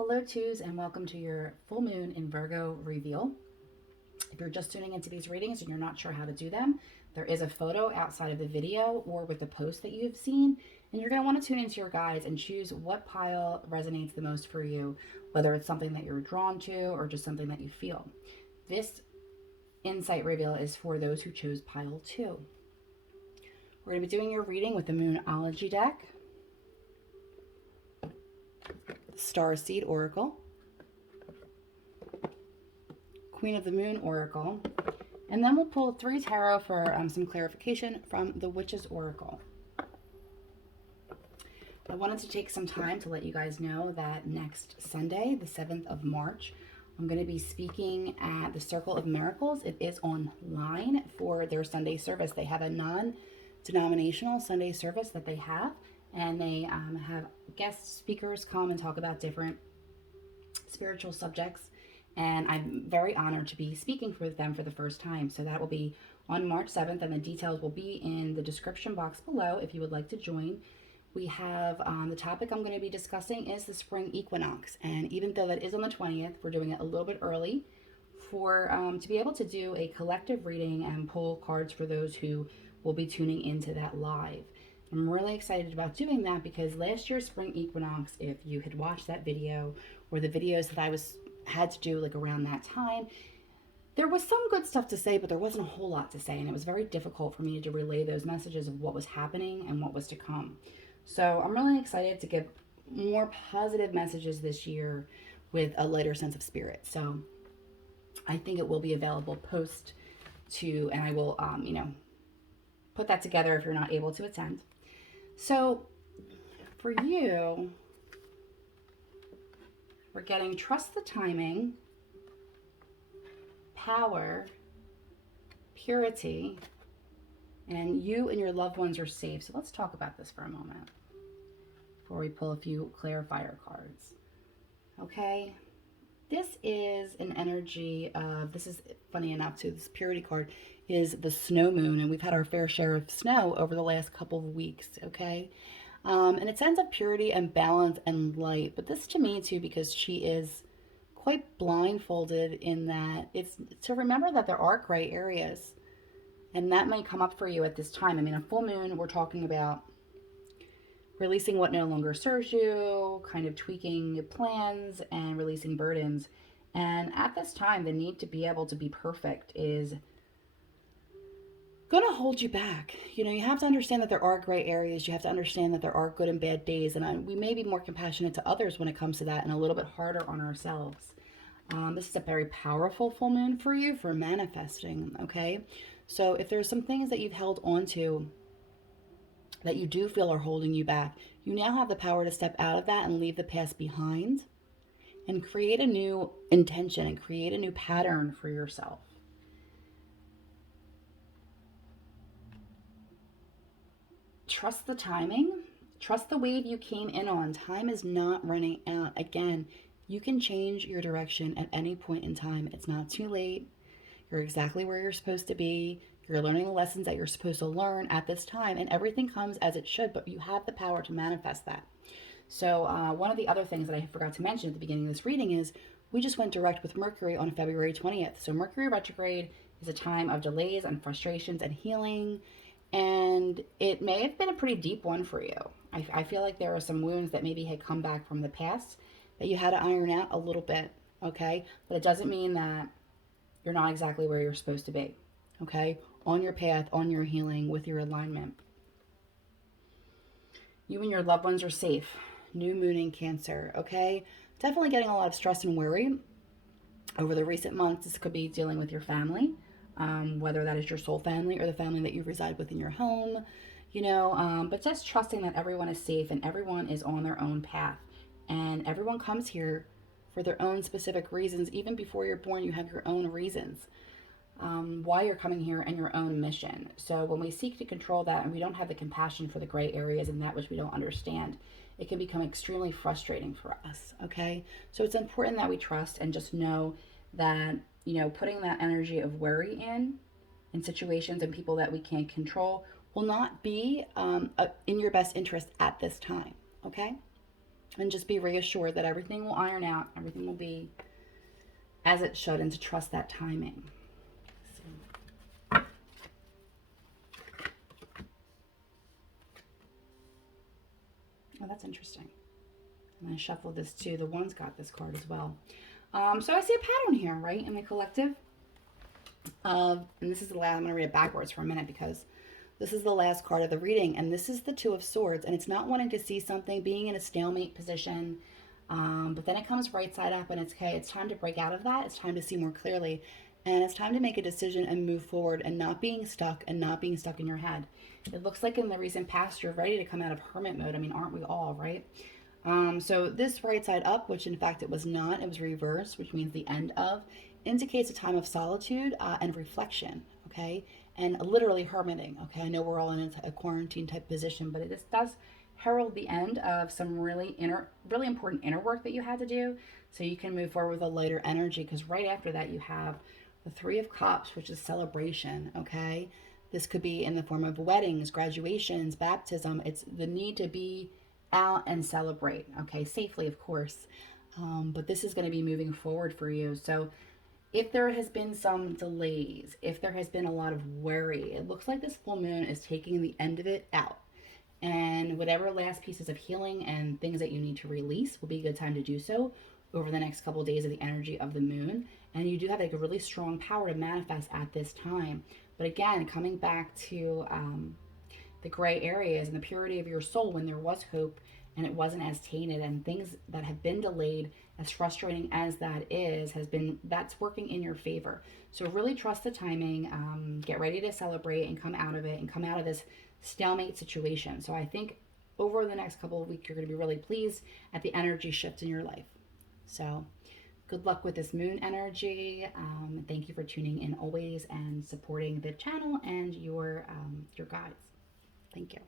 Hello, twos, and welcome to your full moon in Virgo reveal. If you're just tuning into these readings and you're not sure how to do them, there is a photo outside of the video or with the post that you've seen, and you're going to want to tune into your guides and choose what pile resonates the most for you, whether it's something that you're drawn to or just something that you feel. This insight reveal is for those who chose pile 2. We're going to be doing your reading with the Moonology deck, Star Seed Oracle, Queen of the Moon Oracle, and then we'll pull 3 tarot for some clarification from the Witch's Oracle. I wanted to take some time to let you guys know that next Sunday, the 7th of March, I'm going to be speaking at the Circle of Miracles. It is online for their Sunday service. They have a non-denominational Sunday service that they have, and they have guest speakers come and talk about different spiritual subjects, and I'm very honored to be speaking with them for the first time. So that will be on March 7th, and the details will be in the description box below if you would like to join. We have the topic I'm going to be discussing is the spring equinox, and even though that is on the 20th, we're doing it a little bit early for to be able to do a collective reading and pull cards for those who will be tuning into that live. I'm really excited about doing that because last year's spring equinox, if you had watched that video or the videos that I had to do like around that time, there was some good stuff to say, but there wasn't a whole lot to say, and it was very difficult for me to relay those messages of what was happening and what was to come. So I'm really excited to give more positive messages this year with a lighter sense of spirit. So I think it will be available post to, and I will, put that together if you're not able to attend. So for you, we're getting trust the timing, power, purity, and you and your loved ones are safe. So let's talk about this for a moment before we pull a few clarifier cards. Okay, this is an energy of, this is funny enough too, this purity card is the snow moon, and we've had our fair share of snow over the last couple of weeks, okay? And it sends up purity and balance and light, but this to me too, because she is quite blindfolded in that it's to remember that there are gray areas, and that might come up for you at this time. I mean, a full moon, we're talking about releasing what no longer serves you, kind of tweaking plans and releasing burdens. And at this time, the need to be able to be perfect is going to hold you back. You know, you have to understand that there are gray areas. You have to understand that there are good and bad days. And we may be more compassionate to others when it comes to that and a little bit harder on ourselves. This is a very powerful full moon for you for manifesting, okay? So if there's some things that you've held on to that you do feel are holding you back, you now have the power to step out of that and leave the past behind and create a new intention and create a new pattern for yourself. Trust the timing. Trust the wave you came in on. Time is not running out. Again, you can change your direction at any point in time. It's not too late. You're exactly where you're supposed to be. You're learning the lessons that you're supposed to learn at this time, and everything comes as it should, but you have the power to manifest that. So one of the other things that I forgot to mention at the beginning of this reading is we just went direct with Mercury on February 20th. So Mercury Retrograde is a time of delays and frustrations and healing, and it may have been a pretty deep one for you. I feel like there are some wounds that maybe had come back from the past that you had to iron out a little bit, okay? But it doesn't mean that you're not exactly where you're supposed to be, okay? On your path, on your healing, with your alignment. You and your loved ones are safe. New moon in Cancer, okay? Definitely getting a lot of stress and worry over the recent months. This could be dealing with your family, whether that is your soul family or the family that you reside with in your home, but just trusting that everyone is safe and everyone is on their own path. And everyone comes here for their own specific reasons. Even before you're born, you have your own reasons why you're coming here and your own mission. So when we seek to control that and we don't have the compassion for the gray areas and that which we don't understand, it can become extremely frustrating for us, okay? So it's important that we trust and just know that, putting that energy of worry in situations and people that we can't control will not be in your best interest at this time, okay? And just be reassured that everything will iron out, everything will be as it should, and to trust that timing. So. Oh, that's interesting. And I shuffled this too. The one's got this card as well. So I see a pattern here, right, in the collective. And this is the last, I'm going to read it backwards for a minute because this is the last card of the reading. And this is the Two of Swords. And it's not wanting to see something, being in a stalemate position. But then it comes right side up and it's okay. It's time to break out of that. It's time to see more clearly. And it's time to make a decision and move forward and not being stuck in your head. It looks like in the recent past, you're ready to come out of hermit mode. I mean, aren't we all, right? So this right side up, which in fact it was not, it was reversed, which means the end of, indicates a time of solitude and reflection, okay? And literally hermiting, okay? I know we're all in a quarantine type position, but it does herald the end of some really important inner work that you had to do, so you can move forward with a lighter energy, because right after that you have the Three of Cups, which is celebration, okay? This could be in the form of weddings, graduations, baptism. It's the need to be out and celebrate, okay, safely, of course. But this is going to be moving forward for you. So if there has been some delays, if there has been a lot of worry, it looks like this full moon is taking the end of it out. And whatever last pieces of healing and things that you need to release will be a good time to do so over the next couple of days of the energy of the moon. And you do have like a really strong power to manifest at this time. But again, coming back to the gray areas and the purity of your soul, when there was hope and it wasn't as tainted, and things that have been delayed, as frustrating as that is, that's working in your favor. So really trust the timing, get ready to celebrate and come out of it and come out of this stalemate situation. So I think over the next couple of weeks, you're going to be really pleased at the energy shift in your life. So good luck with this moon energy. Thank you for tuning in always and supporting the channel and your guides. Thank you.